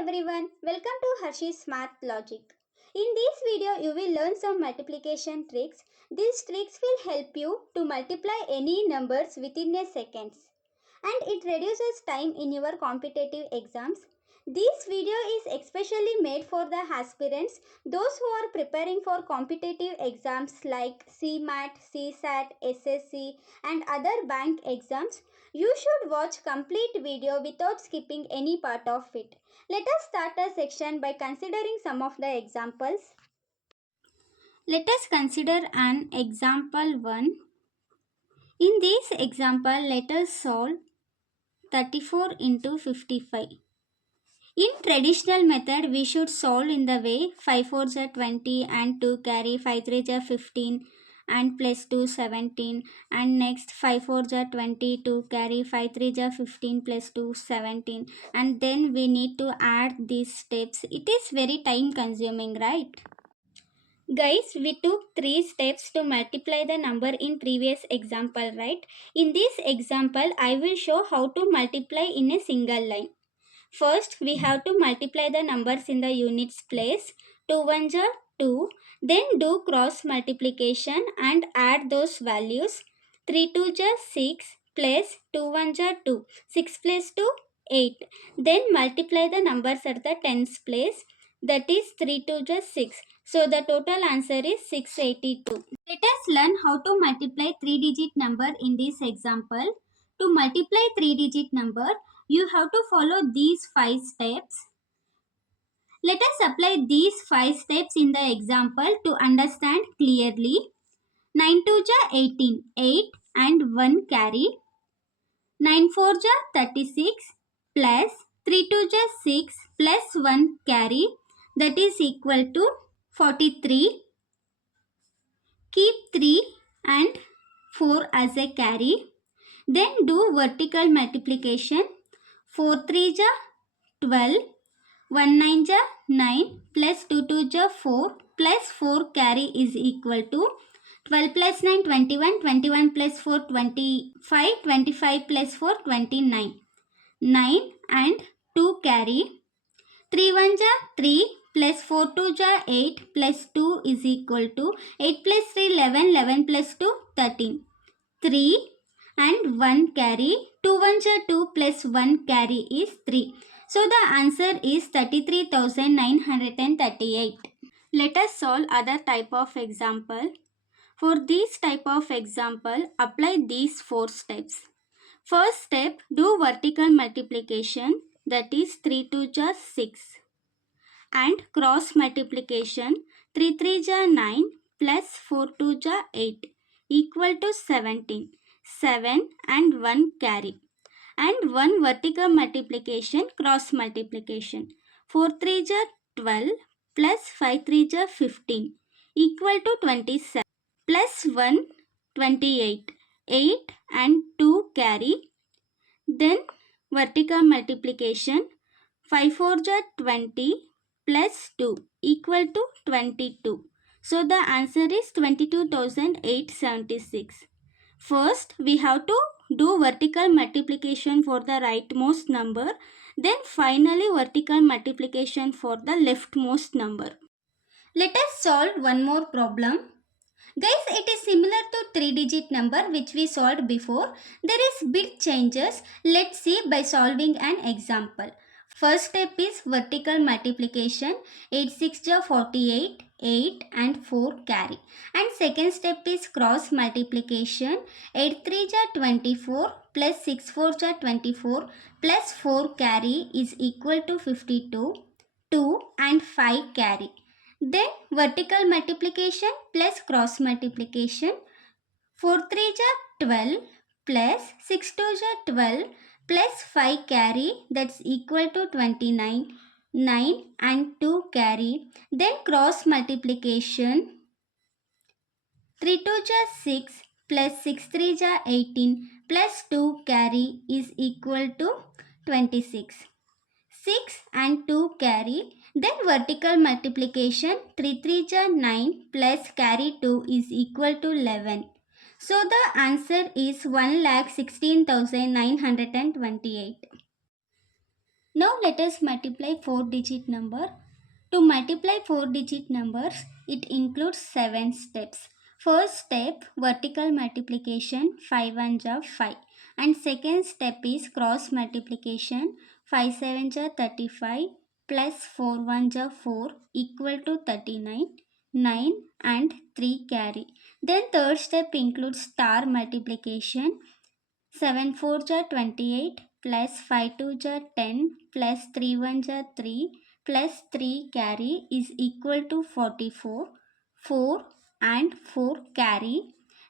everyone, welcome to Harshy's Smart Logic. In this video, you will learn some multiplication tricks. These tricks will help you to multiply any numbers within a second. And it reduces time in your competitive exams. This video is especially made for the aspirants, those who are preparing for competitive exams like CMAT, CSAT, SSC and other bank exams. You should watch complete video without skipping any part of it. Let us start a section by considering some of the examples. Let us consider an example 1. In this example, let us solve 34 into 55. In traditional method, we should solve in the way 5 4s are 20 and 2 carry, 5 3s are 15 and plus 2 17, and next 5 4s are 20, 2 carry, 5 3s are 15 plus 2 17, and then we need to add these steps. It is very time consuming, right? Guys, we took 3 steps to multiply the number in previous example, right? In this example, I will show how to multiply in a single line. First, we have to multiply the numbers in the units place. 2 ones are 2. Then do cross multiplication and add those values. 3 2s are 6 plus 2 ones are 2. 6 plus 2, 8. Then multiply the numbers at the tens place. That is 3 2s are 6. So the total answer is 682. Let us learn how to multiply 3-digit number in this example. To multiply 3-digit number, you have to follow these 5 steps. Let us apply these 5 steps in the example to understand clearly. 9 2 ja 18, 8 and 1 carry. 9 4 ja 36 plus 3 2 ja 6 plus 1 carry, that is equal to 43. Keep 3 and 4 as a carry. Then do vertical multiplication. 4 3 ja 12, 1 9 ja 9 plus 2 2 ja 4 plus 4 carry is equal to 12 plus 9 21, 21 plus 4 25, 25 plus 4 29. 9 and 2 carry. 3 1 ja 3 plus 4 2 ja 8 plus 2 is equal to 8 plus 3 11, 11 plus 2 13. 3 and 1 carry. 2 1 ja 2 plus 1 carry is 3. So the answer is 33,938. Let us solve other type of example. For this type of example, apply these 4 steps. First step, do vertical multiplication, that is 3 2 ja 6, and cross multiplication 3 3 ja 9 plus 4 2 ja 8 equal to 17. 7 and 1 carry. And 1 vertical multiplication, cross multiplication. 4 3 ja 12 plus 5 3 ja 15 equal to 27. Plus 1 28. 8 and 2 carry. Then vertical multiplication. 5 4 ja 20 plus 2 equal to 22. So the answer is 22,876. First, we have to do vertical multiplication for the rightmost number. Then finally vertical multiplication for the leftmost number. Let us solve one more problem. Guys, it is similar to 3-digit number which we solved before. There is bit changes. Let's see by solving an example. First step is vertical multiplication. 8 6 ja 48, 8 and 4 carry. And second step is cross multiplication. 8 3 ja 24 plus 6 4 ja 24 plus 4 carry is equal to 52. 2 and 5 carry. Then vertical multiplication plus cross multiplication. 4 3 ja 12 plus 6 2 ja 12 plus 5 carry, that's equal to 29. 9 and 2 carry. Then cross multiplication. 3 2 ja 6 plus 6 3 ja 18 plus 2 carry is equal to 26. 6 and 2 carry. Then vertical multiplication. 3 3 ja 9 plus carry 2 is equal to 11. So the answer is 1,16,928. Now let us multiply 4-digit number. To multiply 4-digit numbers, it includes 7 steps. First step, vertical multiplication, 5 1 ja 5. And second step is cross multiplication, 5 7 ja 35 plus 4 1 ja 4 equal to 39, 9 and 3 carry. Then third step includes star multiplication, 7 4 ja 28 plus 5 2 ja 10 plus 3 1 ja 3 plus 3 carry is equal to 44. 4 and 4 carry.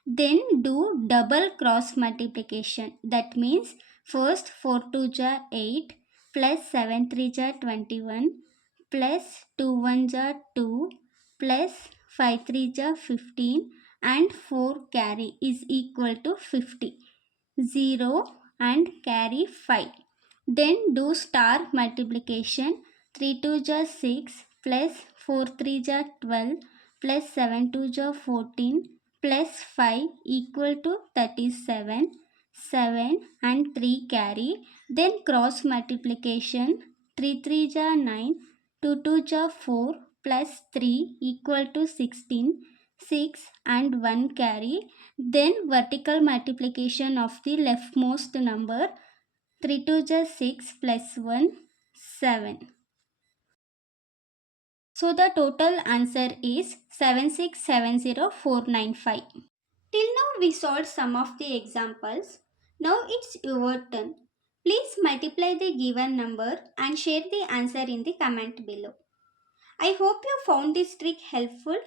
Then do double cross multiplication. That means first 4 2 ja 8 plus 7 3 ja 21 plus 2 1 ja 2 plus 5 3 ja 15 and 4 carry is equal to 50. 0 and carry 5. Then do star multiplication, 3 2 ja 6 plus 4 3 ja 12 plus 7 2 ja 14 plus 5 equal to 37. 7 and 3 carry. Then cross multiplication, 3 3 ja 9, 2 2 ja 4 plus 3 equal to 16. 6 and 1 carry. Then vertical multiplication of the leftmost number, 3 2 just 6 plus 1 7. So the total answer is 7670495. Till now we solved some of the examples. Now it's your turn. Please multiply the given number and share the answer in the comment below. I hope you found this trick helpful.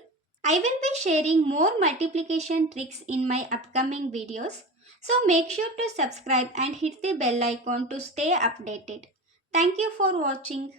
I will be sharing more multiplication tricks in my upcoming videos, so make sure to subscribe and hit the bell icon to stay updated. Thank you for watching.